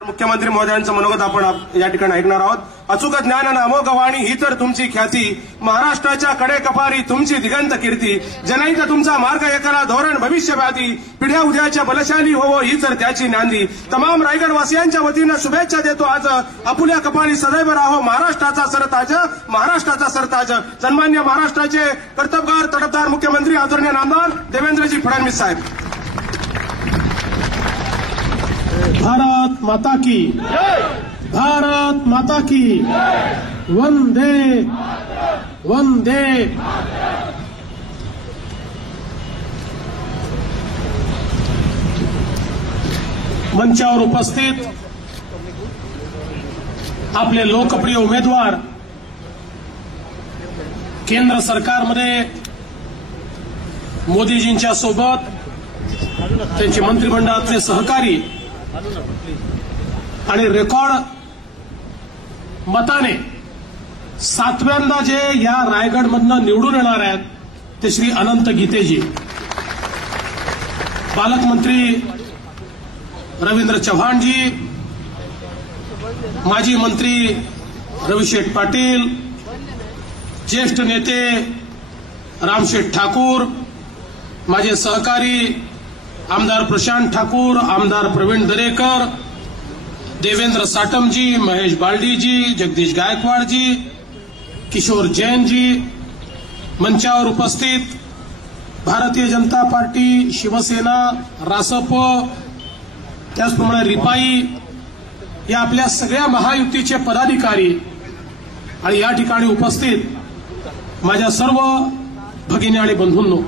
मुख्यमंत्री महोदयांचं मनोगत आपण या ठिकाणी ऐकणार आहोत. अचूक ज्ञान आणि अमोघ वाणी ही तर तुमची ख्याती, महाराष्ट्राच्या कडेकपारी तुमची दिगंत कीर्ती, जनहित तुमचा मार्ग एकाला धोरण भविष्यवादी, पिढ्या उद्याच्या बलशाली होवो ही तर त्याची नांदी. तमाम रायगड वासियांच्या वतीनं शुभेच्छा देतो आज. आपुल्या कपाळी सदैव राहो महाराष्ट्राचा सरताज, महाराष्ट्राचा सरताज. सन्मान्य महाराष्ट्राचे कर्तबगार तडफदार मुख्यमंत्री आदरणीय नामदार देवेंद्रजी फडणवीस साहेब. भारत माता की भारत माता की वंदे वंदे. मंचावर उपस्थित आपले लोकप्रिय उमेदवार, केंद्र सरकारमध्ये मोदीजींच्या सोबत त्यांचे मंत्रिमंडळातले सहकारी आणि रेकॉर्ड मताने 7व्यांदा जे या रायगडमधनं निवडून येणार आहेत ते श्री अनंत गीतेजी. पालकमंत्री रवींद्र चव्हाणजी, माजी मंत्री रविशेठ पाटील, ज्येष्ठ नेते रामशेठ ठाकूर, माझे सहकारी आमदार प्रशांत ठाकूर, आमदार प्रवीण दरेकर, देवेंद्र साटमजी, महेश बालडीजी, जगदीश गायकवाडजी, किशोर जैनजी, मंचावर उपस्थित भारतीय जनता पार्टी, शिवसेना, रासप, त्याचप्रमाणे रिपाई या आपल्या सगळ्या महायुतीचे पदाधिकारी आणि या ठिकाणी उपस्थित माझ्या सर्व भगिनी आणि बंधूंनो,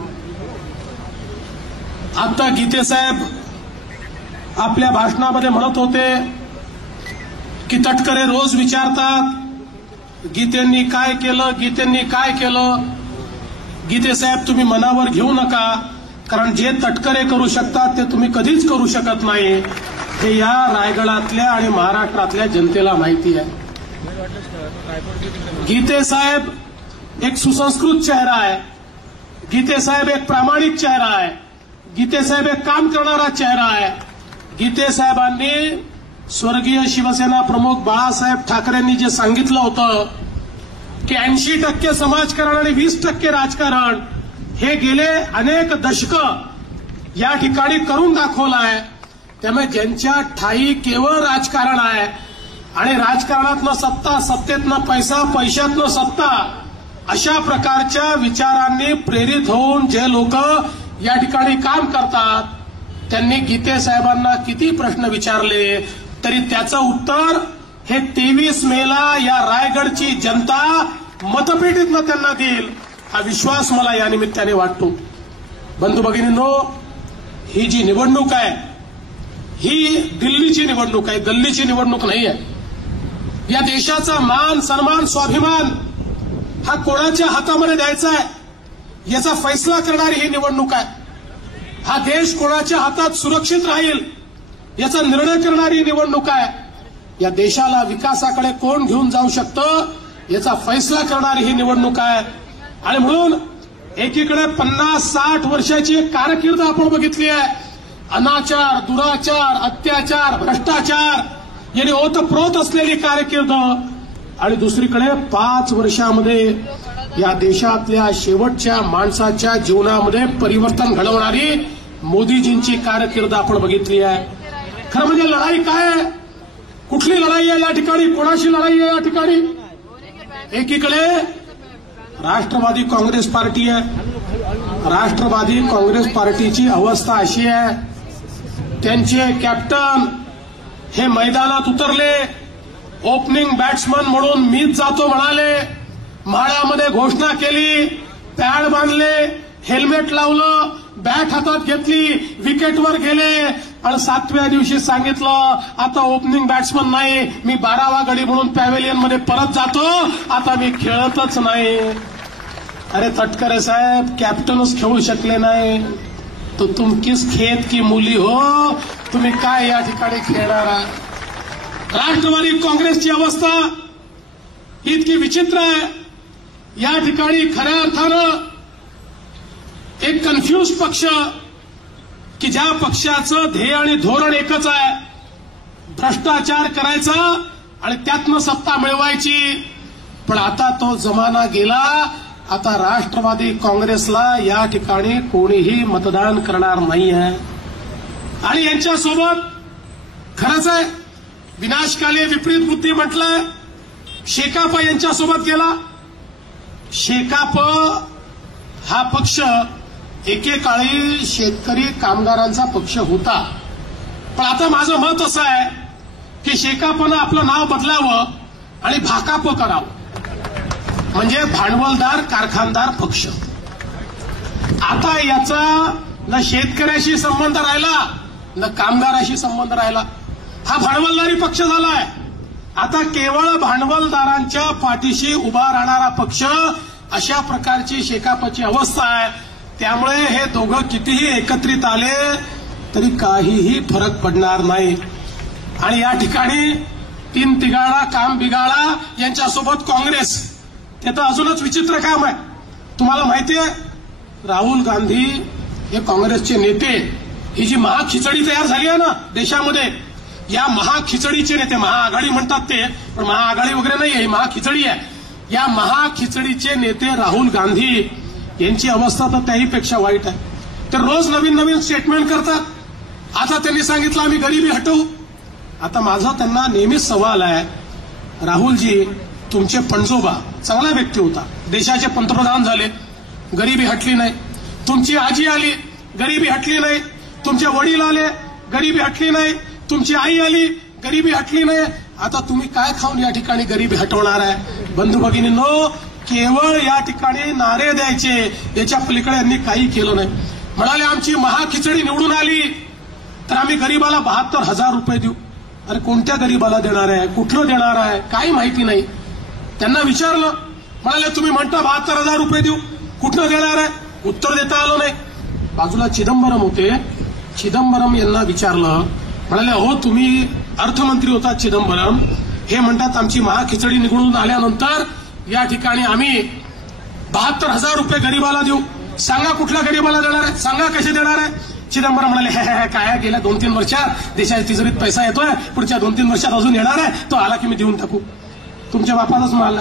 आता गीते साहेब आपल्या भाषणामध्ये म्हणत होते की तटकरे रोज विचारतात गीतेंनी काय केलं, गीतेंनी काय केलं. गीते साहेब तुम्ही मनावर घेऊ नका, कारण जे तटकरे करू शकतात ते तुम्ही कधीच करू शकत नाही हे या रायगडातल्या आणि महाराष्ट्रातल्या जनतेला माहिती आहे. गीते साहेब एक सुसंस्कृत चेहरा आहे, गीते साहेब एक प्रामाणिक चेहरा आहे, गीते साहेब एक काम करणारा चेहरा आहे. गीते साहेबांनी स्वर्गीय शिवसेना प्रमुख बाळासाहेब ठाकरेंनी जे सांगितलं होतं की 80% समाजकारण आणि 20% राजकारण हे गेले अनेक दशकं या ठिकाणी करून दाखवलं आहे. त्यामुळे ज्यांच्या ठाई केवळ राजकारण आहे आणि राजकारणातनं सत्ता, सत्तेतनं पैसा, पैशातनं सत्ता, अशा प्रकारच्या विचारांनी प्रेरित होऊन जे लोक या ठिकाणी काम करतात त्यांनी गीते साहेबांना किती प्रश्न विचारले तरी त्याचं उत्तर हे 23 मेला या रायगडची जनता मतपेटीतनं त्यांना देईल हा विश्वास मला या निमित्ताने वाटतो. बंधू भगिनींनो, ही जी निवडणूक आहे ही दिल्लीची निवडणूक आहे, गल्लीची निवडणूक नाही आहे. या देशाचा मान, सन्मान, स्वाभिमान हा कोणाच्या हातामध्ये द्यायचा आहे याचा फैसला करणारी ही निवडणूक आहे. हा देश कोणाच्या हातात सुरक्षित राहील याचा निर्णय करणारी निवडणूक आहे. या देशाला विकासाकडे कोण घेऊन जाऊ शकतं याचा फैसला करणारी ही निवडणूक आहे. आणि म्हणून एकीकडे 50-60 वर्षाची एक कारकीर्द आपण बघितली आहे. अनाचार, दुराचार, अत्याचार, भ्रष्टाचार यांनी ओतप्रोत असलेली कारकीर्द आणि दुसरीकडे 5 वर्षामध्ये या देशातल्या शेवटच्या माणसाच्या जीवनामध्ये परिवर्तन घडवणारी मोदीजींची कारकीर्द आपण बघितली आहे. खरं म्हणजे लढाई काय आहे, कुठली लढाई आहे या ठिकाणी, कोणाशी लढाई आहे या ठिकाणी. एकीकडे राष्ट्रवादी काँग्रेस पार्टी आहे. राष्ट्रवादी काँग्रेस पार्टीची अवस्था अशी आहे, त्यांचे कॅप्टन हे मैदानात उतरले, ओपनिंग बॅट्समन म्हणून मीच जातो म्हणाले, म्हाळामध्ये घोषणा केली, पॅड बांधले, हेल्मेट लावलं, बॅट हातात घेतली, विकेटवर गेले आणि 7व्या दिवशी सांगितलं आता ओपनिंग बॅट्समन नाही, मी 12वा गडी म्हणून पॅव्हेलियनमध्ये परत जातो, आता मी खेळतच नाही. अरे तटकरे साहेब, कॅप्टनच खेळू शकले नाही तो तुम किस खेत की मुली हो, तुम्ही काय या ठिकाणी खेळणार आहात. राष्ट्रवादी काँग्रेसची अवस्था इतकी विचित्र आहे. या ठिकाणी खऱ्या अर्थानं एक कन्फ्यूज पक्ष की ज्या पक्षाचं ध्येय आणि धोरण एकच आहे, भ्रष्टाचार करायचा आणि त्यातनं सत्ता मिळवायची. पण आता तो जमाना गेला. आता राष्ट्रवादी काँग्रेसला या ठिकाणी कोणीही मतदान करणार नाही आहे. आणि यांच्यासोबत खरंच आहे विनाशकाली विपरीत बुद्धी म्हटलंय. शेकाप यांच्यासोबत गेला. शेकाप हा पक्ष एकेकाळी शेतकरी कामगारांचा पक्ष होता. पण आता माझं मत असं आहे की शेकापनं आपलं नाव बदलावं आणि भाकाप करावं, म्हणजे भांडवलदार कारखानदार पक्ष. आता याचा न शेतकऱ्याशी संबंध राहिला न कामगाराशी संबंध राहिला. हा भांडवलदारी पक्ष झालाय. आता केवळ भांडवलदारांच्या पाठीशी उभा राहणारा पक्ष, अशा प्रकारची शेकापची अवस्था आहे. त्यामुळे हे दोघं कितीही एकत्रित आले तरी काहीही फरक पडणार नाही. आणि या ठिकाणी तीन तिघाडा काम बिघाडा यांच्यासोबत काँग्रेस. ते तर अजूनच विचित्र काम आहे. तुम्हाला माहिती आहे राहुल गांधी हे काँग्रेसचे नेते, ही जी महाखिचडी तयार झाली आहे ना देशामध्ये, या महाखिचडीचे नेते, महाआघाडी म्हणतात ते, पण महाआघाडी वगैरे नाही आहे, ही महाखिचडी आहे. या महाखिचडीचे नेते राहुल गांधी यांची अवस्था तर त्याहीपेक्षा वाईट आहे. ते रोज नवीन नवीन स्टेटमेंट करतात. आता त्यांनी सांगितलं आम्ही गरिबी हटवू. आता माझा त्यांना नेहमीच सवाल आहे, राहुलजी तुमचे पणजोबा चांगला व्यक्ती होता, देशाचे पंतप्रधान झाले, गरिबी हटली नाही. तुमची आजी आली, गरिबी हटली नाही. तुमचे वडील आले, गरिबी हटली नाही. तुमची आई आली, गरिबी हटली नाही. आता तुम्ही काय खाऊन या ठिकाणी गरिबी हटवणार आहे? बंधू भगिनींनो, केवळ या ठिकाणी नारे द्यायचे, याच्या पलीकडे यांनी काही केलं नाही. म्हणाले आमची महाखिचडी निवडून आली तर आम्ही गरीबाला 72,000 रुपये देऊ. अरे कोणत्या गरीबाला देणार आहे, कुठलं देणार आहे, काही माहिती नाही. त्यांना विचारलं, म्हणाले तुम्ही म्हणता 72,000 रुपये देऊ, कुठलं देणार आहे? उत्तर देता आलं नाही. बाजूला चिदंबरम होते. चिदंबरम यांना विचारलं, म्हणाले हो तुम्ही अर्थमंत्री होता चिदंबरम, हे म्हणतात आमची महाखिचडी निवडून आल्यानंतर या ठिकाणी आम्ही 72,000 रुपये गरीबाला देऊ. सांगा कुठल्या गरीबाला देणार आहे, सांगा कसे देणार आहे? चिदंबरम म्हणाले काय गेल्या 2-3 वर्षात देशाच्या तिजोरीत पैसा येतोय, पुढच्या 2-3 वर्षात अजून येणार आहे, तो आला की मी देऊन टाकू. तुमच्या बापालाच मारला,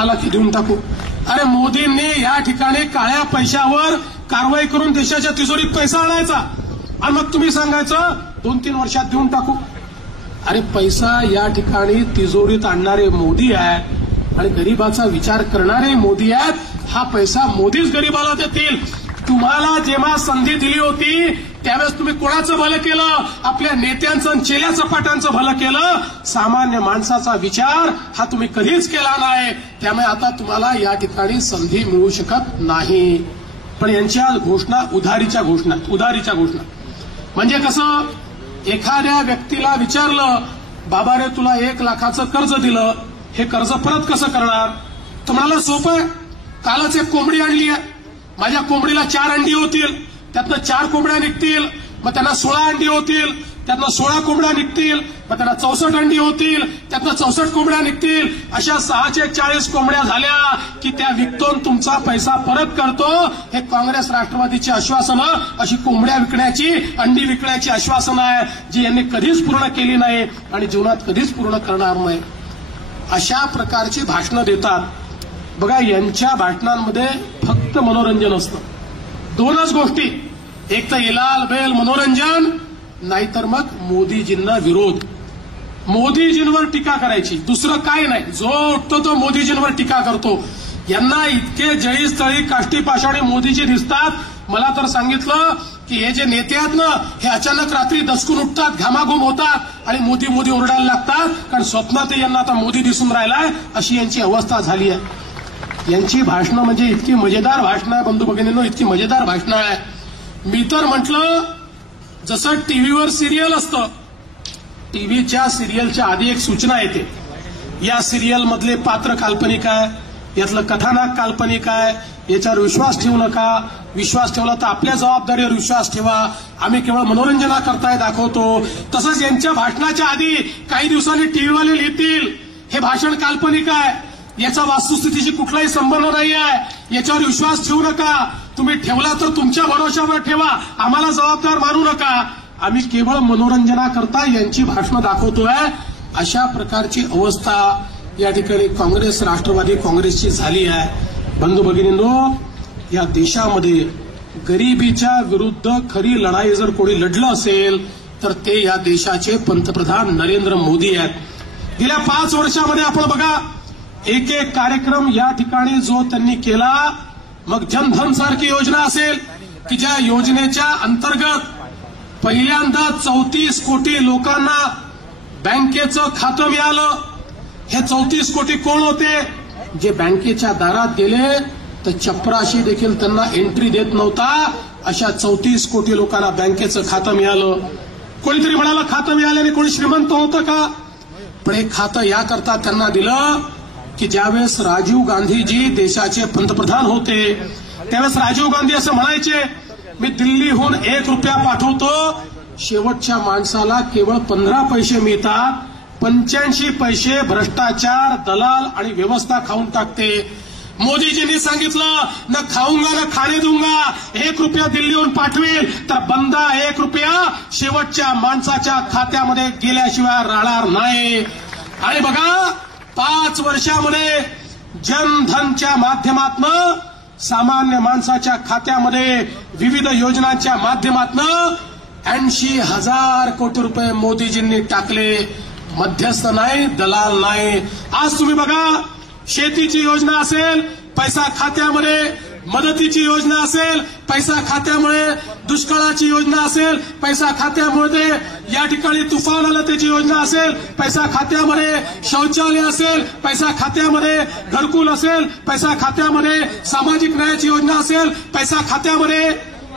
आला की देऊन टाकू. अरे मोदींनी या ठिकाणी काळ्या पैशावर कारवाई करून देशाच्या तिजोरीत पैसा आणायचा आणि मग तुम्ही सांगायचं 2-3 वर्षात देऊन टाकू. अरे पैसा या ठिकाणी तिजोरीत आणणारे मोदी आहेत आणि गरीबाचा विचार करणारे मोदी आहेत. हा पैसा मोदीच गरीबाला देतील. तुम्हाला जेव्हा संधी दिली होती त्यावेळेस तुम्ही कोणाचं भलं केलं? आपल्या नेत्यांचं आणि चेल्या चपाट्यांचं भलं केलं. सामान्य माणसाचा विचार हा तुम्ही कधीच केला नाही. त्यामुळे आता तुम्हाला या ठिकाणी संधी मिळू शकत नाही. पण यांच्या घोषणा उधारीच्या घोषणा म्हणजे कसं? एखाद्या व्यक्तीला विचारलं, बाबा रे तुला 1 लाखाचं कर्ज दिलं, हे कर्ज परत कसं करणार? तर म्हणाला सोपं आहे, कालच एक कोंबडी आणली आहे, माझ्या कोंबडीला 4 अंडी होतील, त्यातनं 4 कोंबड्या निघतील, मग त्यांना 16 अंडी होतील, त्यातनं 16 कोंबड्या निघतील, मग त्यांना 64 अंडी होतील, त्यातनं 64 कोंबड्या निघतील. अशा 640 कोंबड्या झाल्या की त्या विकून तुमचा पैसा परत करतो. हे काँग्रेस राष्ट्रवादीची आश्वासनं, अशी कोंबड्या विकण्याची, अंडी विकण्याची आश्वासनं आहे जी यांनी कधीच पूर्ण केली नाही आणि जीवनात कधीच पूर्ण करणार नाही. अशा प्रकारची भाषणं देतात. बघा यांच्या भाषणांमध्ये फक्त मनोरंजन असतं. 2च गोष्टी, एक तर इलाल बेल मनोरंजन, नाहीतर मग मोदीजींना विरोध, मोदीजींवर टीका करायची, दुसरं काय नाही. जो उठतो तो मोदीजींवर टीका करतो. यांना इतके जळीस्थळी काष्टी पाषाणी मोदीजी दिसतात. मला तर सांगितलं की हे जे नेते आहेत ना, हे अचानक रात्री दचकून उठतात, घामाघूम होतात आणि मोदी मोदी ओरडायला लागतात, कारण स्वप्नातही यांना आता मोदी दिसून राहिलाय, अशी यांची अवस्था झाली आहे. यांची भाषणं म्हणजे इतकी मजेदार भाषणं आहे बंधू भगिनींनो, इतकी मजेदार भाषणं आहे. मी तर म्हटलं जसं टीव्हीवर सिरियल असतं, टीव्हीच्या सिरियलच्या आधी एक सूचना येते, या सिरियल मधले पात्र काल्पनिक आहे, यातलं कथानक काल्पनिक आहे, याच्यावर विश्वास ठेवू नका, विश्वास ठेवला तर आपल्या जबाबदारीवर विश्वास ठेवा, आम्ही केवळ मनोरंजनाकरता दाखवतो. तसंच यांच्या भाषणाच्या आधी काही दिवसांनी टीव्हीवाले लिहितील हे भाषण काल्पनिक आहे, याचा वास्तुस्थितीशी कुठलाही संबंध नाही आहे, याच्यावर विश्वास ठेवू नका, तुम्ही ठेवला तर तुमच्या भरोशावर ठेवा, आम्हाला जबाबदार मानू नका. आम्ही केवळ मनोरंजनाकरता यांची भाषणं दाखवतोय, अशा प्रकारची अवस्था या ठिकाणी काँग्रेस, राष्ट्रवादी काँग्रेसची झाली आहे. बंधू भगिनींनो, या देशामध्ये गरिबीच्या विरुद्ध खरी लढाई जर कोणी लढलं असेल तर ते या देशाचे पंतप्रधान नरेंद्र मोदी आहेत. गेल्या 5 वर्षामध्ये आपण बघा, एक एक कार्यक्रम या ठिकाणी जो त्यांनी केला. मग जनधन सारखी योजना असेल की ज्या योजनेच्या अंतर्गत पहिल्यांदा 34 कोटी लोकांना बँकेचं खातं मिळालं. हे 34 कोटी कोण होते? जे बँकेच्या दारात गेले तर चपराशी देखील त्यांना एंट्री देत नव्हता, अशा 34 कोटी लोकांना बँकेचं खातं मिळालं. कोणीतरी म्हणाला खातं मिळाल्याने कोणी श्रीमंत होतं का? पण हे खातं याकरता त्यांना दिलं की ज्यावेळेस राजीव गांधीजी देशाचे पंतप्रधान होते त्यावेळेस राजीव गांधी असं म्हणायचे, मी दिल्लीहून 1 रुपया पाठवतो, शेवटच्या माणसाला केवळ 15 पैसे मिळतात, 85 पैसे भ्रष्टाचार, दलाल आणि व्यवस्था खाऊन टाकते. मोदीजींनी सांगितलं, न खाऊंगा न खाणे दूंगा, 1 रुपया दिल्लीहून पाठवेल तर बंदा 1 रुपया शेवटच्या माणसाच्या खात्यामध्ये गेल्याशिवाय राहणार नाही. आणि बघा, 5 वर्षामध्ये जनधनच्या माध्यमातनं सामान्य माणसाच्या खात्यामध्ये विविध योजनांच्या माध्यमातनं 80,000 कोटी रुपये मोदीजींनी टाकले. मध्यस्थ नाही, दलाल नाही. आज तुम्ही बघा, शेतीची योजना असेल, पैसा खात्यामध्ये, मदतीची योजना असेल, पैसा खात्यामुळे, दुष्काळाची योजना असेल, पैसा खात्यामध्ये, या ठिकाणी तुफान आलं त्याची योजना असेल, पैसा खात्यामध्ये, शौचालय असेल, पैसा खात्यामध्ये, घरकुल असेल, पैसा खात्यामध्ये, सामाजिक न्यायाची योजना असेल, पैसा खात्यामध्ये,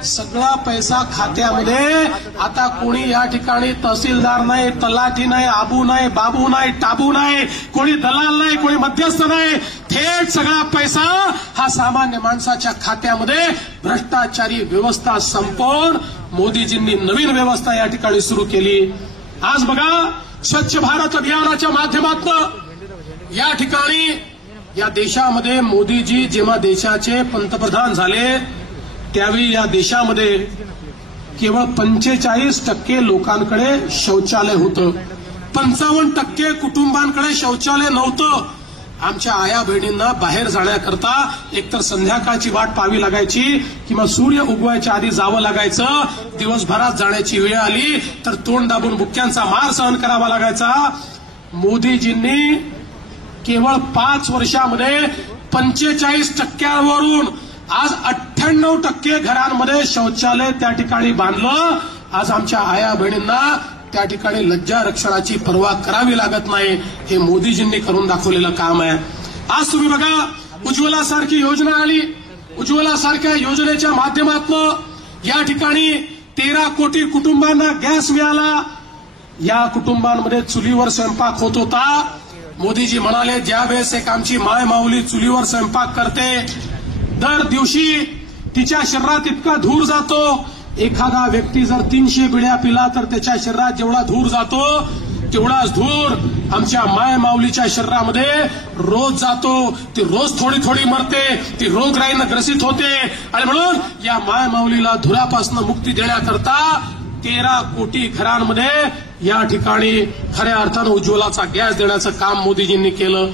सगळा पैसा खात्यामध्ये. आता कोणी या ठिकाणी तहसीलदार नाही, तलाठी नाही, आबू नाही, बाबू नाही, टाबू नाही, कोणी दलाल नाही, कोणी मध्यस्थ नाही. थेट सगळा पैसा हा सामान्य माणसाच्या खात्यामध्ये. भ्रष्टाचारी व्यवस्था संपवून मोदीजींनी नवीन व्यवस्था या ठिकाणी सुरू केली. आज बघा, स्वच्छ भारत अभियानाच्या माध्यमातून या ठिकाणी या देशामध्ये मोदीजी जेव्हा देशाचे पंतप्रधान झाले त्यावेळी या देशामध्ये केवळ 45% लोकांकडे शौचालय होतं, 55% कुटुंबांकडे शौचालय नव्हतं. आमच्या आया बहिणींना बाहेर जाण्याकरता एकतर संध्याकाळची वाट पाहावी लागायची किंवा सूर्य उगवायच्या आधी जावं लागायचं. दिवसभरात जाण्याची वेळ आली तर तोंड दाबून बुक्क्यांचा मार सहन करावा लागायचा. मोदीजींनी केवळ 5 वर्षामध्ये 45%वरून आज 98% घरांमध्ये शौचालय त्या ठिकाणी बांधलं. आज आमच्या आया बहिणींना त्या ठिकाणी लज्जा रक्षणाची पर्वा करावी लागत नाही. हे मोदीजींनी करून दाखवलेलं काम आहे. आज तुम्ही बघा, उज्ज्वला सारखी योजना आली. उज्ज्वला सारख्या योजनेच्या माध्यमातून या ठिकाणी 13 कोटी कुटुंबांना गॅस मिळाला. या कुटुंबांमध्ये चुलीवर स्वयंपाक होत होता. मोदीजी म्हणाले, ज्यावेळेस एक आमची माय माऊली चुलीवर स्वयंपाक करते, दर दिवशी तिच्या शरीरात इतका धूर जातो. एखादा व्यक्ती जर 300 बिड्या पिला तर त्याच्या शरीरात जेवढा धूर जातो तेवढाच धूर आमच्या माय माऊलीच्या शरीरामध्ये रोज जातो. ती रोज थोडी थोडी मरते, ती रोगराईनं ग्रसित होते. आणि म्हणून या माय माऊलीला धुरापासून मुक्ती देण्याकरता 13 कोटी घरांमध्ये या ठिकाणी खऱ्या अर्थानं उज्ज्वलाचा गॅस देण्याचं काम मोदीजींनी केलं.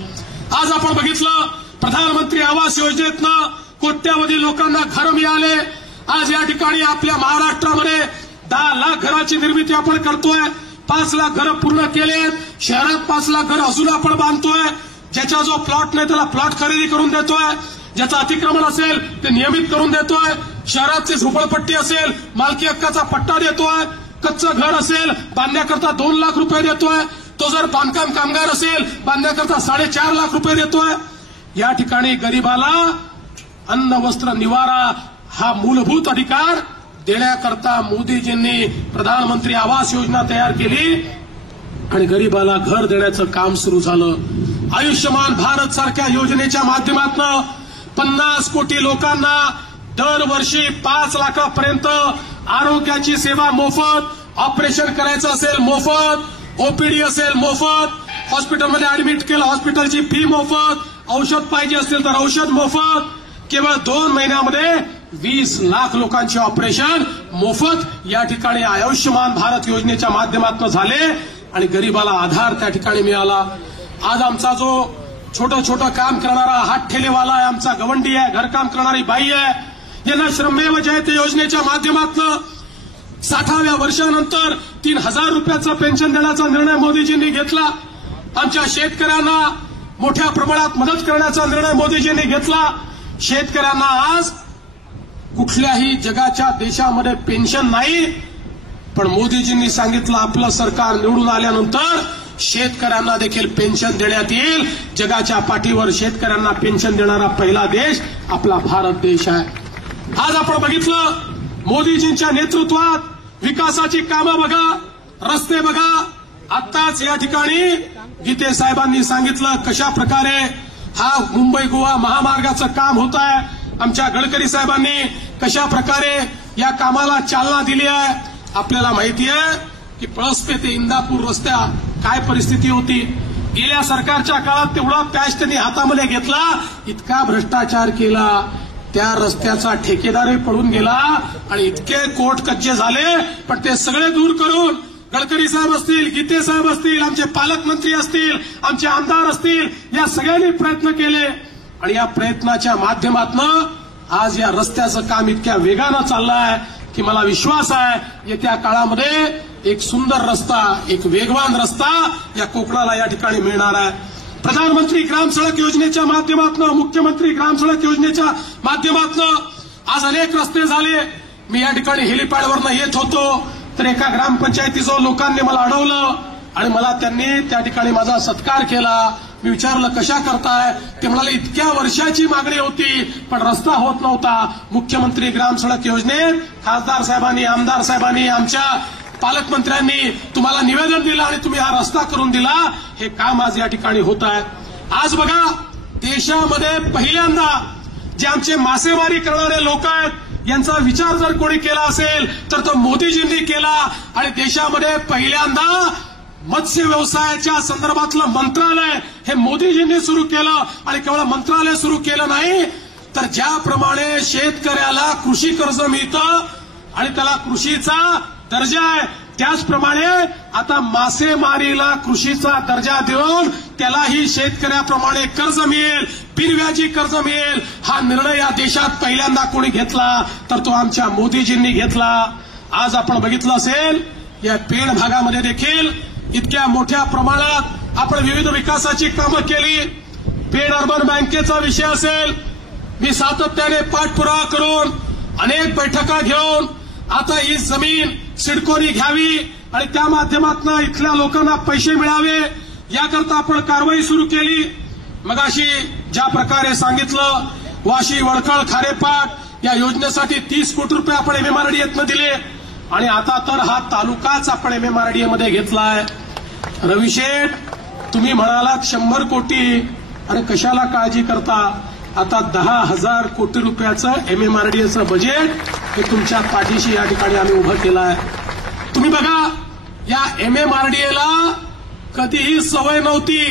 आज आपण बघितलं, प्रधानमंत्री आवास योजनेतनं कोट्यावधी लोकांना घरं मिळाले. आज या ठिकाणी आपल्या महाराष्ट्रामध्ये 10 लाख घराची निर्मिती आपण करतोय. 5 लाख घरं पूर्ण केलेत. शहरात 5 लाख घरं अजून आपण बांधतोय. ज्याचा जो प्लॉट नाही त्याला प्लॉट खरेदी करून देतोय. ज्याचं अतिक्रमण असेल ते नियमित करून देतोय. शहरातली झोपडपट्टी असेल, मालकी हक्काचा पट्टा देतोय. कच्चं घर असेल, बांधण्याकरता 2 लाख रुपये देतोय. तो जर बांधकाम कामगार असेल, बांधण्याकरता 4.5 लाख रुपये देतोय. या ठिकाणी गरीबाला अन्न, वस्त्र, निवारा हा मूलभूत अधिकार देण्याकरता मोदीजींनी प्रधानमंत्री आवास योजना तयार केली आणि गरीबाला घर देण्याचं काम सुरू झालं. आयुष्यमान भारत सारख्या योजनेच्या माध्यमातून 50 कोटी लोकांना दरवर्षी 5 लाखापर्यंत आरोग्याची सेवा मोफत, ऑपरेशन करायचं असेल मोफत, ओपीडी असेल मोफत, हॉस्पिटलमध्ये ऍडमिट केलं हॉस्पिटलची फी मोफत, औषध पाहिजे असेल तर औषध मोफत. केवळ 2 महिन्यामध्ये 20 लाख लोकांचे ऑपरेशन मोफत या ठिकाणी आयुष्यमान भारत योजनेच्या माध्यमातून झाले आणि गरीबाला आधार त्या ठिकाणी मिळाला. आज आमचा जो छोटं छोटं काम करणारा हात ठेलेवाला आहे, आमचा गवंडी आहे, घरकाम करणारी बाई आहे, यांना श्रमेव जयते योजनेच्या माध्यमातून 60व्या वर्षानंतर 3000 रुपयाचं पेन्शन देण्याचा निर्णय मोदीजींनी घेतला. आमच्या शेतकऱ्यांना मोठ्या प्रमाणात मदत करण्याचा निर्णय मोदीजींनी घेतला. शेतकऱ्यांना आज कुठल्याही जगाच्या देशामध्ये पेन्शन नाही, पण मोदीजींनी सांगितलं आपलं सरकार निवडून आल्यानंतर शेतकऱ्यांना देखील पेन्शन देण्यात येईल. जगाच्या पाठीवर शेतकऱ्यांना पेन्शन देणारा पहिला देश आपला भारत देश आहे. आज आपण बघितलं मोदीजींच्या नेतृत्वात विकासाची कामं बघा, रस्ते बघा. आत्ताच या ठिकाणी गीते साहेबांनी सांगितलं कशा प्रकारे हा मुंबई गोवा महामार्गाचं काम होत आहे. आमच्या गडकरी साहेबांनी कशा प्रकारे या कामाला चालना दिली आहे. आपल्याला माहिती आहे की पळसपे ते इंदापूर रस्त्या काय परिस्थिती होती. गेल्या सरकारच्या काळात तेवढा पॅच त्यांनी हातामध्ये घेतला, इतका भ्रष्टाचार केला, त्या रस्त्याचा ठेकेदारही पडून गेला आणि इतके कोर्ट कच्चे झाले. पण ते सगळे दूर करून गडकरी साहेब असतील, गीते साहेब असतील, आमचे पालकमंत्री असतील, आमचे आमदार असतील, या सगळ्यांनी प्रयत्न केले आणि या प्रयत्नाच्या माध्यमातून आज या रस्त्याचं काम इतक्या वेगानं चाललंय की मला विश्वास आहे येत्या काळामध्ये एक सुंदर रस्ता, एक वेगवान रस्ता या कोकणाला या ठिकाणी मिळणार आहे. प्रधानमंत्री ग्राम सडक योजनेच्या माध्यमातून, मुख्यमंत्री ग्राम सडक योजनेच्या माध्यमातून आज अनेक रस्ते झाले. मी या ठिकाणी हेलिपॅडवरनं येत होतो तर एका ग्रामपंचायतीजवळ लोकांनी मला अडवलं आणि मला त्यांनी त्या ठिकाणी माझा सत्कार केला. मी विचारलं कशा करताय, ते म्हणाले इतक्या वर्षाची मागणी होती पण रस्ता होत नव्हता. मुख्यमंत्री ग्राम सडक योजनेत खासदार साहेबांनी, आमदार साहेबांनी, आमच्या पालकमंत्र्यांनी तुम्हाला निवेदन दिलं आणि तुम्ही हा रस्ता करून दिला. हे काम आज या ठिकाणी होत आहे. आज बघा देशामध्ये पहिल्यांदा जे आमचे मासेमारी करणारे लोक आहेत यांचा विचार जर कोणी केला असेल तर तो मोदीजींनी केला आणि देशामध्ये पहिल्यांदा मत्स्य व्यवसायाच्या संदर्भातलं मंत्रालय हे मोदीजींनी सुरू केलं. आणि केवळ मंत्रालय सुरू केलं नाही तर ज्याप्रमाणे शेतकऱ्याला कृषी कर्ज मिळतं आणि त्याला कृषीचा दर्जा आहे, त्याचप्रमाणे आता मासेमारीला कृषीचा दर्जा देऊन त्यालाही शेतकऱ्याप्रमाणे कर्ज मिळेल, बिनव्याजी कर्ज मिळेल. हा निर्णय या देशात पहिल्यांदा कोणी घेतला तर तो आमच्या मोदीजींनी घेतला. आज आपण बघितलं असेल या पेण भागामध्ये देखील इतक्या मोठ्या प्रमाणात आपण विविध विकासाची कामं केली. पेण अर्बन बँकेचा विषय असेल, मी सातत्याने पाठपुरावा करून अनेक बैठका घेऊन आता ही जमीन सिडकोनी घ्यावी आणि त्या माध्यमातून इथल्या लोकांना पैसे मिळावे याकरता आपण कारवाई सुरू केली. मगाशी ज्या प्रकारे सांगितलं वाशी, वडखळ, खारेपाट या योजनेसाठी 30 कोटी रुपये आपण एमएमआरडीएतनं दिले आणि आता तर हा तालुकाच आपण एमएमआरडीए मध्ये घेतलाय. रवी शेठ, तुम्ही म्हणालात 100 कोटी, अरे कशाला काळजी करता. आता 10,000 कोटी रुपयाचं एमएमआरडीएचं बजेट हे तुमच्या पाठीशी या ठिकाणी आम्ही उभं केलं आहे. तुम्ही बघा या एमएमआरडीएला कधीही सवय नव्हती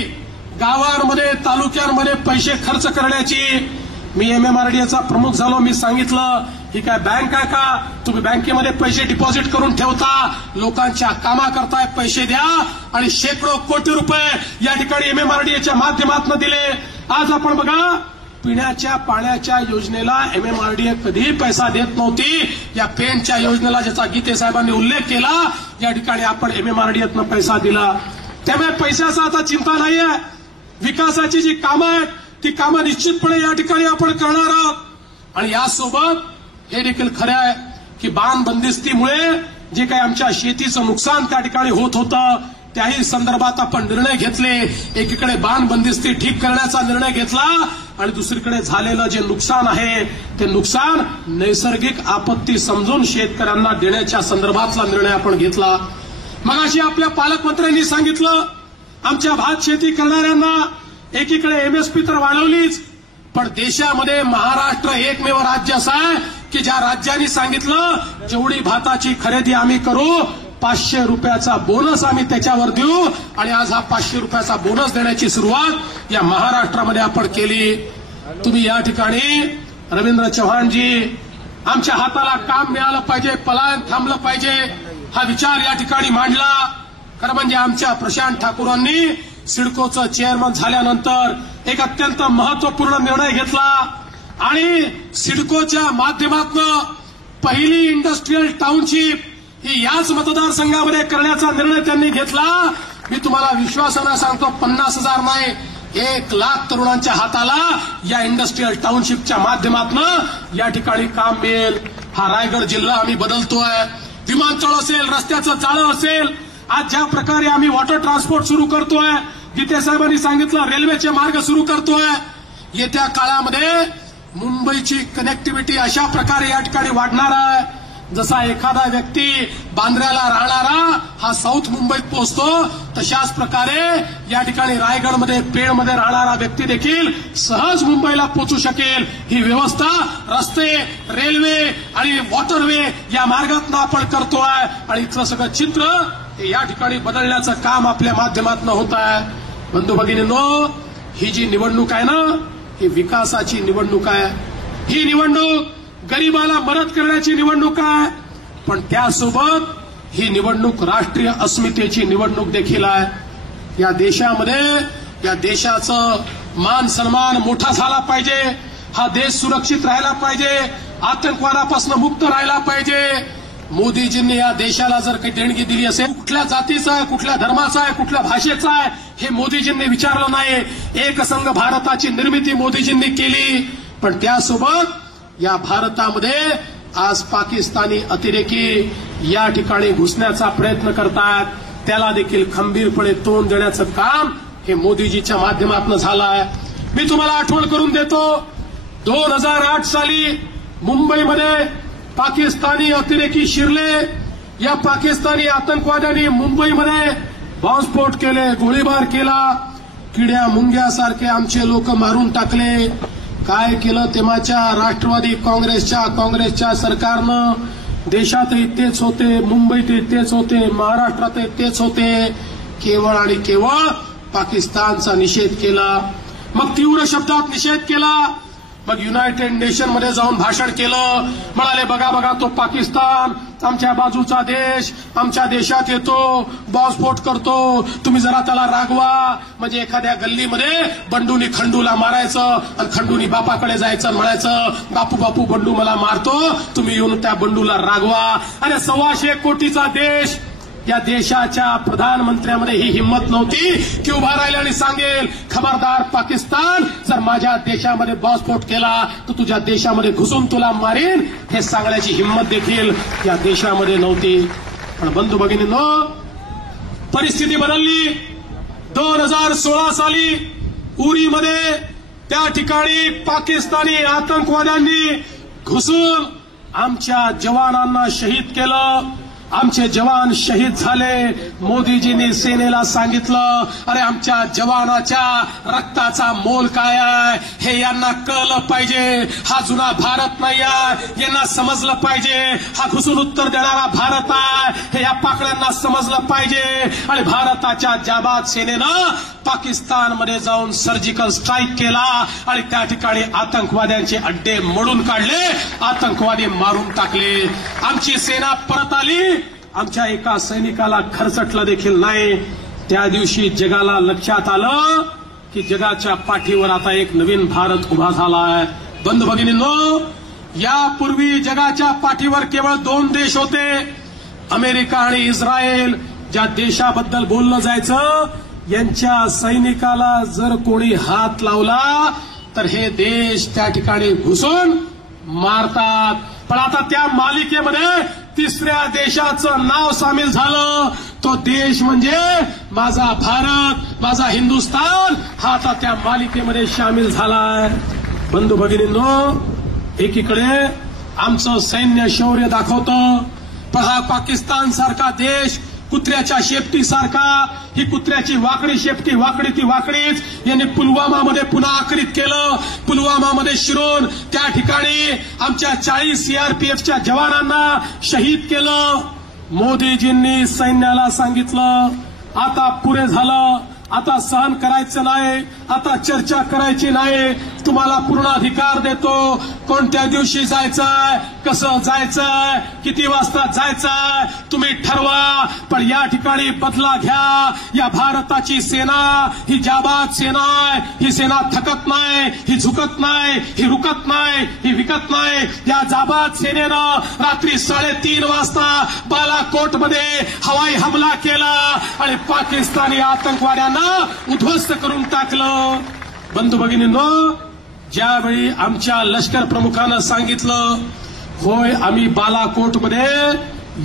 गावांमध्ये, तालुक्यांमध्ये पैसे खर्च करण्याची. मी एमएमआरडीएचा प्रमुख झालो, मी सांगितलं ही काय बँक आहे का, तुम्ही बँकेमध्ये पैसे डिपॉझिट करून ठेवता, लोकांच्या कामाकरता पैसे द्या. आणि शेकडो कोटी रुपये या ठिकाणी एमएमआरडीएच्या माध्यमातून दिले. आज आपण बघा पिण्याच्या पाण्याच्या योजनेला एमएमआरडीए कधीही पैसा देत नव्हती. या पेनच्या योजनेला ज्याचा गीते साहेबांनी उल्लेख केला या ठिकाणी आपण एमएमआरडीएतनं पैसा दिला. त्यामुळे पैशाचा आता चिंता नाहीये. विकासाची जी कामं आहेत ती कामं निश्चितपणे या ठिकाणी आपण करणार आहोत. आणि यासोबत हे देखील खरं आहे की बांध बंदिस्तीमुळे जे काही आमच्या शेतीचं नुकसान त्या ठिकाणी होत होतं त्याही संदर्भात आपण निर्णय घेतले. एकीकडे बांध बंदिस्ती ठीक करण्याचा निर्णय घेतला आणि दुसरीकडे झालेलं जे नुकसान आहे ते नुकसान नैसर्गिक आपत्ती समजून शेतकऱ्यांना देण्याच्या संदर्भातला निर्णय आपण घेतला. मगाशी आपल्या पालकमंत्र्यांनी सांगितलं आमच्या भात शेती करणाऱ्यांना एकीकडे एमएसपी तर वाढवलीच, पण देशामध्ये महाराष्ट्र एकमेव राज्य असं आहे की ज्या राज्यांनी सांगितलं जेवढी भाताची खरेदी आम्ही करू 500 रुपयाचा बोनस आम्ही त्याच्यावर देऊ. आणि आज हा 500 रुपयाचा बोनस देण्याची सुरुवात या महाराष्ट्रामध्ये आपण केली. तुम्ही या ठिकाणी रवींद्र चव्हाणजी, आमच्या हाताला काम मिळालं पाहिजे, पलायन थांबलं पाहिजे, हा विचार या ठिकाणी मांडला. खरं म्हणजे आमच्या प्रशांत ठाकूरांनी सिडकोचं चेअरमन झाल्यानंतर एक अत्यंत महत्वपूर्ण निर्णय घेतला आणि सिडकोच्या माध्यमातून पहिली इंडस्ट्रीयल टाउनशिप ही याच मतदारसंघामध्ये करण्याचा निर्णय त्यांनी घेतला. मी तुम्हाला विश्वासानं सांगतो, 50,000 नाही 1,00,000 तरुणांच्या हाताला या इंडस्ट्रीयल टाउनशिपच्या माध्यमातून या ठिकाणी काम मिळेल. हा रायगड जिल्हा आम्ही बदलतोय. विमानतळ असेल, रस्त्याचं जाळं असेल, आज ज्या प्रकारे आम्ही वॉटर ट्रान्सपोर्ट सुरू करतोय, गीते साहेबांनी सांगितलं रेल्वेचे मार्ग सुरू करतोय. येत्या काळामध्ये मुंबईची कनेक्टिव्हिटी अशा प्रकारे या ठिकाणी वाढणार आहे, जसा एखादा व्यक्ती बांद्र्याला राहणारा हा साऊथ मुंबईत पोहोचतो, तशाच प्रकारे या ठिकाणी रायगडमध्ये पेडमध्ये राहणारा व्यक्ती देखील सहज मुंबईला पोहोचू शकेल. ही व्यवस्था रस्ते, रेल्वे आणि वॉटरवे या मार्गातून आपण करतोय आणि इथलं सगळं चित्र हे या ठिकाणी बदलण्याचं काम आपल्या माध्यमातून होत आहे. बंधू भगिनींनो, ही जी निवडणूक आहे ना, ही विकासाची निवडणूक आहे. ही निवडणूक गरीबाला मदत करण्याची निवडणूक आहे, पण त्यासोबत ही निवडणूक राष्ट्रीय अस्मितेची निवडणूक देखील आहे. या देशामध्ये या देशाचं मान सन्मान मोठा झाला पाहिजे. हा देश सुरक्षित राहायला पाहिजे, आतंकवादापासून मुक्त राहायला पाहिजे. मोदीजींनी या देशाला जर काही देणगी दिली असेल, कुठल्या जातीचा आहे, कुठल्या धर्माचा आहे, कुठल्या भाषेचा आहे, हे मोदीजींनी विचारलं नाही. एकसंघ भारताची निर्मिती मोदीजींनी केली, पण त्यासोबत या भारतामध्ये आज पाकिस्तानी अतिरेकी या ठिकाणी घुसण्याचा प्रयत्न करतात. त्याला देखील खंबीरपणे तोंड देण्याचं काम हे मोदीजीच्या माध्यमातून झालं आहे. मी तुम्हाला आठवण करून देतो, 2008 साली मुंबईमध्ये पाकिस्तानी अतिरेकी शिरले. या पाकिस्तानी आतंकवाद्यांनी मुंबईमध्ये बॉम्बस्फोट केले, गोळीबार केला, किड्या मुंग्यासारखे आमचे लोक मारून टाकले. काय केलं तेव्हाच्या राष्ट्रवादी काँग्रेसच्या सरकारनं? देशातही तेच होते, मुंबईतही तेच होते, महाराष्ट्रातही तेच होते. केवळ आणि केवळ पाकिस्तानचा निषेध केला. मग तीव्र शब्दात निषेध केला. मग युनायटेड नेशन मध्ये जाऊन भाषण केलं. म्हणाले बघा बघा, तो पाकिस्तान आमच्या बाजूचा देश, आमच्या देशात येतो, बॉम्बस्फोट करतो, तुम्ही जरा त्याला रागवा. म्हणजे एखाद्या गल्लीमध्ये बंडूनी खंडूला मारायचं आणि खंडूनी बापाकडे जायचं आणि म्हणायचं बापू बापू बंडू मला मारतो, तुम्ही येऊन त्या बंडूला रागवा. आणि 125 कोटीचा देश, या देशाच्या प्रधानमंत्र्यामध्ये ही हिंमत नव्हती की उभा राहील आणि सांगेल खबरदार पाकिस्तान, जर माझ्या देशामध्ये बॉम्बस्फोट केला तर तुझ्या देशामध्ये घुसून तुला मारीन, हे सांगण्याची हिंमत देखील या देशामध्ये नव्हती. पण बंधू भगिनींनो, परिस्थिती बदलली. 2016 साली उरीमध्ये त्या ठिकाणी पाकिस्तानी आतंकवाद्यांनी घुसून आमच्या जवानांना शहीद केलं. आमचे जवान शहीद झाले. मोदीजींनी सेनेला सांगितलं, अरे आमच्या जवानाच्या रक्ताचा मोल काय आहे हे यांना कळलं पाहिजे. हा जुना भारत नाही आहे, यांना समजलं पाहिजे. हा घुसून उत्तर देणारा भारत आहे हे या पाकड्यांना समजलं पाहिजे. आणि भारताच्या जाबाज सेनेनं पाकिस्तानमध्ये जाऊन सर्जिकल स्ट्राईक केला आणि त्या ठिकाणी आतंकवाद्यांचे अड्डे मोडून काढले, आतंकवादी मारून टाकले. आमची सेना परत आली. आमच्या एका सैनिकाला खरचटलं देखील नाही. त्या दिवशी जगाला लक्षात आलं की जगाच्या पाठीवर आता एक नवीन भारत उभा झाला आहे. बंधू भगिनींनो, यापूर्वी जगाच्या पाठीवर केवळ 2 देश होते, अमेरिका आणि इस्रायल. ज्या देशाबद्दल बोललं जायचं, यांच्या सैनिकाला जर कोणी हात लावला तर हे देश त्या ठिकाणी घुसून मारतात. पण आता त्या मालिकेमध्ये 3ऱ्या देशाचं नाव सामील झालं. तो देश म्हणजे माझा भारत, माझा हिंदुस्थान, हा आता त्या मालिकेमध्ये सामील झालाय. बंधू भगिनींनो, एकीकडे आमचं सैन्य शौर्य दाखवतं, पण हा पाकिस्तान सारखा देश कुत्र्याच्या शेपटीसारखा, ही कुत्र्याची वाकडी शेपटी, वाकडी ती वाकडीच. यांनी पुलवामामध्ये पुन्हा आक्रमित केलं. पुलवामामध्ये शिरून त्या ठिकाणी आमच्या 40 सीआरपीएफच्या जवानांना शहीद केलं. मोदीजींनी सैन्याला सांगितलं, आता पुरे झालं, आता सहन करायचं नाही, आता चर्चा करायची नाही, तुम्हाला पूर्ण अधिकार देतो. कोणत्या दिवशी जायचंय, कसं जायचंय, किती वाजता जायचंय तुम्ही ठरवा, पण या ठिकाणी बदला घ्या. या भारताची सेना ही जाबाज सेना आहे. ही सेना थकत नाही, ही झुकत नाही, ही रुकत नाही, ही विकत नाही. या जाबाज सेनेनं रात्री 3:30 वाजता बालाकोटमध्ये हवाई हमला केला आणि पाकिस्तानी आतंकवाद्यांना उद्ध्वस्त करून टाकलं. बंधू भगिनींनो, ज्यावेळी आमच्या लष्कर प्रमुखानं सांगितलं, होय आम्ही बालाकोटमध्ये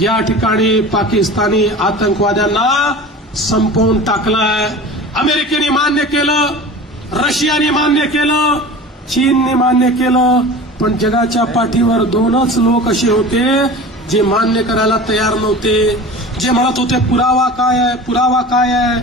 या ठिकाणी पाकिस्तानी आतंकवाद्यांना संपवून टाकलाय, अमेरिकेने मान्य केलं, रशियाने मान्य केलं, चीनने मान्य केलं, पण जगाच्या पाठीवर 2च लोक असे होते जे मान्य करायला तयार नव्हते, जे म्हणत होते पुरावा काय आहे, पुरावा काय आहे.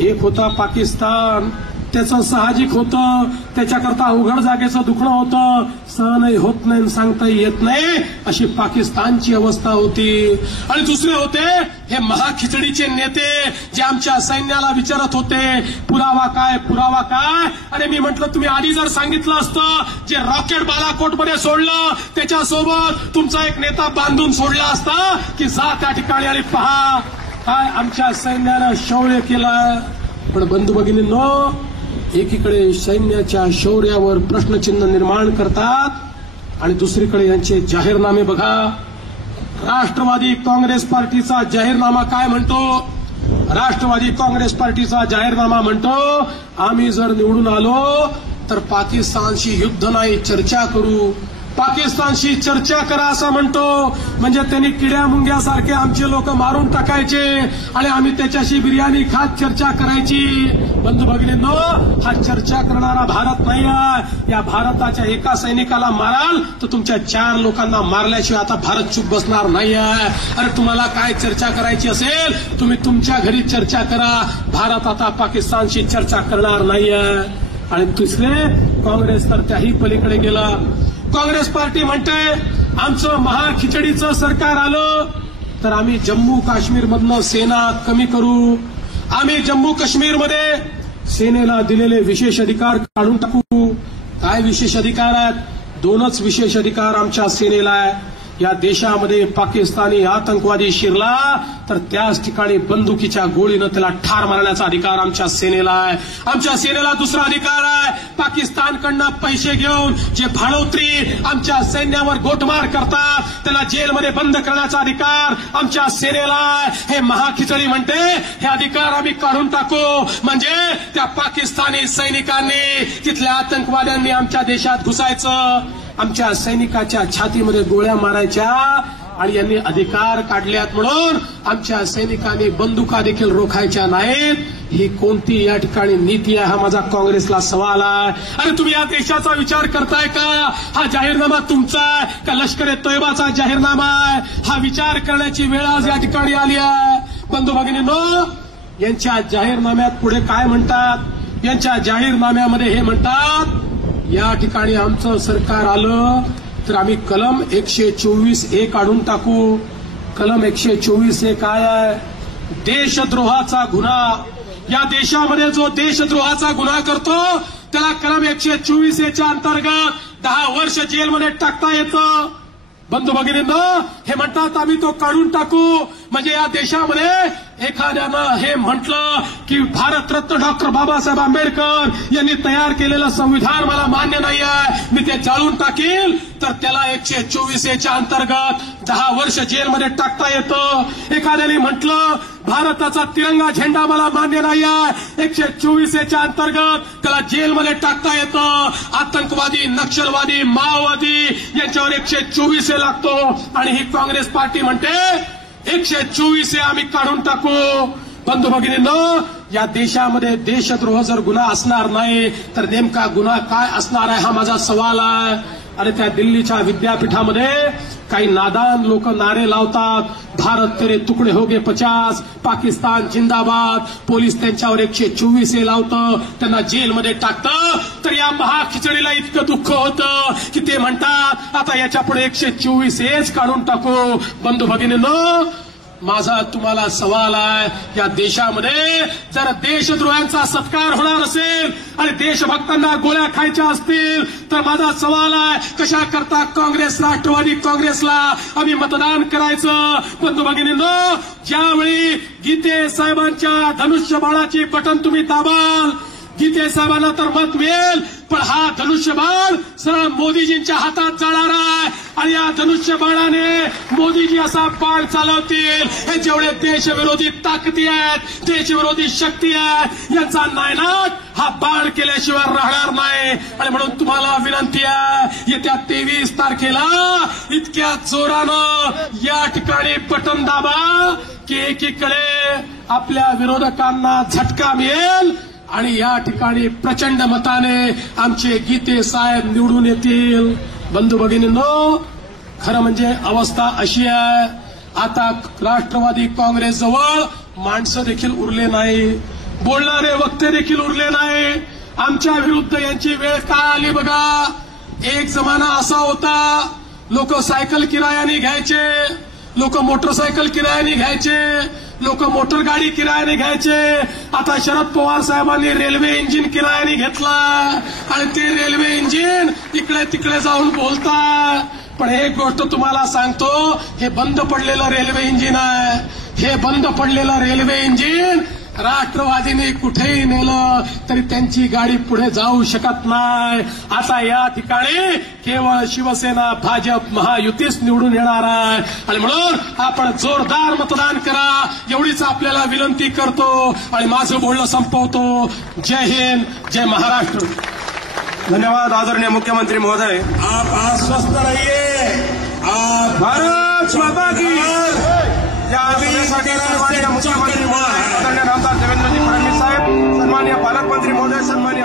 एक होता पाकिस्तान, त्याचं साहजिक होतं, त्याच्याकरता अवघड जागेचं दुखणं होतं, सहनही होत नाही, सांगताही येत नाही, अशी पाकिस्तानची अवस्था होती. आणि दुसरे होते हे महाखिचडीचे नेते, जे आमच्या सैन्याला विचारत होते पुरावा काय, पुरावा काय. आणि मी म्हटलं तुम्ही आधी जर सांगितलं असतं, जे रॉकेट बालाकोटमध्ये सोडलं त्याच्यासोबत तुमचा एक नेता बांधून सोडला असता की जा त्या ठिकाणी आणि पहा काय आमच्या सैन्यानं शौर्य केलं. पण बंधू भगिनींनो, एकीकडे सैन्याच्या शौर्यावर प्रश्नचिन्ह निर्माण करतात आणि दुसरीकडे यांचे जाहीरनामे बघा. राष्ट्रवादी काँग्रेस पार्टीचा जाहीरनामा काय म्हणतो? राष्ट्रवादी काँग्रेस पार्टीचा जाहीरनामा म्हणतो, आम्ही जर निवडून आलो तर पाकिस्तानशी युद्ध नाही, चर्चा करू. पाकिस्तानशी चर्चा करा असं म्हणतो, म्हणजे त्यांनी किड्या मुंग्यासारखे आमचे लोक मारून टाकायचे आणि आम्ही त्याच्याशी बिर्याणी खात चर्चा करायची. बंधू भगिनींनो, हा चर्चा करणारा भारत नाही आहे. या भारताच्या एका सैनिकाला माराल तर तुमच्या 4 लोकांना मारल्याशिवाय आता भारत चूप बसणार नाही आहे. अरे तुम्हाला काय चर्चा करायची असेल तुम्ही तुमच्या घरी चर्चा करा. भारत आता पाकिस्तानशी चर्चा करणार नाही आहे. आणि दुसरे काँग्रेस तर त्याही पलीकडे गेला. काँग्रेस पार्टी म्हणते आमचं महाखिचडीचं सरकार आलं तर आम्ही जम्मू काश्मीरमधनं सेना कमी करू, आम्ही जम्मू काश्मीरमध्ये सेनेला दिलेले विशेष अधिकार काढून टाकू. काय विशेष अधिकार आहेत? 2च विशेष अधिकार आमच्या सेनेला आहे. या देशामध्ये पाकिस्तानी आतंकवादी शिरला तर त्याच ठिकाणी बंदुकीच्या गोळीनं त्याला ठार मारण्याचा अधिकार आमच्या सेनेला आहे. आमच्या सेनेला दुसरा अधिकार आहे, पाकिस्तानकडनं पैसे घेऊन जे भाडोत्री आमच्या सैन्यावर गोटमार करतात त्याला जेलमध्ये बंद करण्याचा अधिकार आमच्या सेनेला आहे. हे महाखिचडी म्हणते हे अधिकार आम्ही काढून टाकू, म्हणजे त्या पाकिस्तानी सैनिकांनी, तिथल्या आतंकवाद्यांनी आमच्या देशात घुसायचं, आमच्या सैनिकाच्या छातीमध्ये गोळ्या मारायच्या आणि यांनी अधिकार काढल्यात म्हणून आमच्या सैनिकांनी बंदुका देखील रोखायच्या नाहीत. ही कोणती या ठिकाणी नीती आहे, हा माझा काँग्रेसला सवाल आहे. अरे तुम्ही या देशाचा विचार करताय का? हा जाहीरनामा तुमचा आहे का लष्कर-ए तोयबाचा जाहीरनामा आहे? हा विचार करण्याची वेळ आज या ठिकाणी आली आहे. बंधू भगिनींनो, यांच्या जाहीरनाम्यात पुढे काय म्हणतात? यांच्या जाहीरनाम्यामध्ये हे म्हणतात, या ठिकाणी आमचं सरकार आलं तर आम्ही कलम 124A काढून टाकू. कलम 124A काय आहे? देशद्रोहाचा गुन्हा. या देशामध्ये जो देशद्रोहाचा गुन्हा करतो त्याला कलम 124A अंतर्गत 10 वर्ष जेलमध्ये टाकता येतं. बंधू भगिनींनो, हे म्हणतात आम्ही तो काढून टाकू, म्हणजे या देशामध्ये एखाद्यानं हे म्हटलं की भारतरत्न डॉक्टर बाबासाहेब आंबेडकर यांनी तयार केलेलं संविधान मला मान्य नाही आहे, मी ते जाळून टाकील, तर त्याला 124A अंतर्गत 10 वर्ष जेलमध्ये टाकता येतं. एखाद्याने म्हटलं भारताचा तिरंगा झेंडा मला मान्य नाही आहे, 124A अंतर्गत त्याला जेलमध्ये टाकता येतं. आतंकवादी, नक्षलवादी, माओवादी यांच्यावर 124A लागतो आणि ही काँग्रेस पार्टी म्हणते 124A आम्ही काढून टाकू. बंधू भगिनींनो, या देशामध्ये देशद्रोह जर गुन्हा असणार नाही तर नेमका गुन्हा काय असणार आहे, हा माझा सवाल आहे. आणि त्या दिल्लीच्या विद्यापीठामध्ये काही नादान लोक नारे लावतात, भारत तेरे तुकडे होगे 50, पाकिस्तान जिंदाबाद. पोलीस त्यांच्यावर 124A लावतं, त्यांना जेलमध्ये टाकतं. तर या महाखिचडीला इतकं दुःख होतं की ते म्हणतात आता याच्या पुढे 124A काढून टाकू. बंधू भगिनींनो, माझा तुम्हाला सवाल आहे, या देशामध्ये जर देशद्रोह्यांचा सत्कार होणार असेल आणि देशभक्तांना गोळ्या खायच्या असतील तर माझा सवाल आहे, कशा करता काँग्रेस, राष्ट्रवादी काँग्रेसला आम्ही मतदान करायचं? बंधू भगिनींनो, ज्यावेळी गीते साहेबांच्या धनुष्यबाणाची बटन तुम्ही दाबाल, गीते साहेबांना तर मत मिळेल, पण हा धनुष्यबाण सरळ मोदीजींच्या हातात जाणार आहे आणि या धनुष्यबाणाने मोदीजी असा बाण चालवतील, हे जेवढे देशविरोधी ताकदी आहेत, देशविरोधी शक्ती आहेत, यांचा नायनाट हा बाण केल्याशिवाय राहणार नाही. आणि म्हणून तुम्हाला विनंती आहे, येत्या 23 तारखेला इतक्या जोरानं या ठिकाणी बटन दाबा की एकीकडे आपल्या विरोधकांना झटका मिळेल आणि या ठिकाणी प्रचंड मताने आमचे गीते साहेब निवडून येतील. बंधू भगिनींनो, खरं म्हणजे अवस्था अशी आहे, आता राष्ट्रवादी काँग्रेस जवळ माणसं देखील उरले नाही, बोलणारे वक्ते देखील उरले नाही. आमच्या विरुद्ध यांची वेळ काय आली बघा. एक जमाना असा होता, लोक सायकल किरायाने घ्यायचे, लोक मोटरसायकल किरायाने घ्यायचे, लोक मोटर गाडी किरायाने घ्यायचे. आता शरद पवार साहेबांनी रेल्वे इंजिन किरायाने घेतला आणि ते रेल्वे इंजिन इकडे तिकडे जाऊन बोलतात. पण एक गोष्ट तुम्हाला सांगतो, हे बंद पडलेलं रेल्वे इंजिन आहे, हे बंद पडलेलं रेल्वे इंजिन राष्ट्रवादीने कुठेही नेलं तरी त्यांची गाडी पुढे जाऊ शकत नाही. आता या ठिकाणी केवळ शिवसेना, भाजप, महायुतीच निवडून येणार आहे आणि म्हणून आपण जोरदार मतदान करा, एवढीच आपल्याला विनंती करतो आणि माझं बोलणं संपवतो. जय हिंद, जय महाराष्ट्र. धन्यवाद आदरणीय मुख्यमंत्री महोदय. आप आश्वस्त रहिए, आप भारत माता की. या सभेसाठी सन्माननीय मुख्यमंत्री महोदय, आदरणीय नामदार देवेंद्रजी फडणवीस साहेब, सन्माननीय पालकमंत्री महोदय, सन्माननीय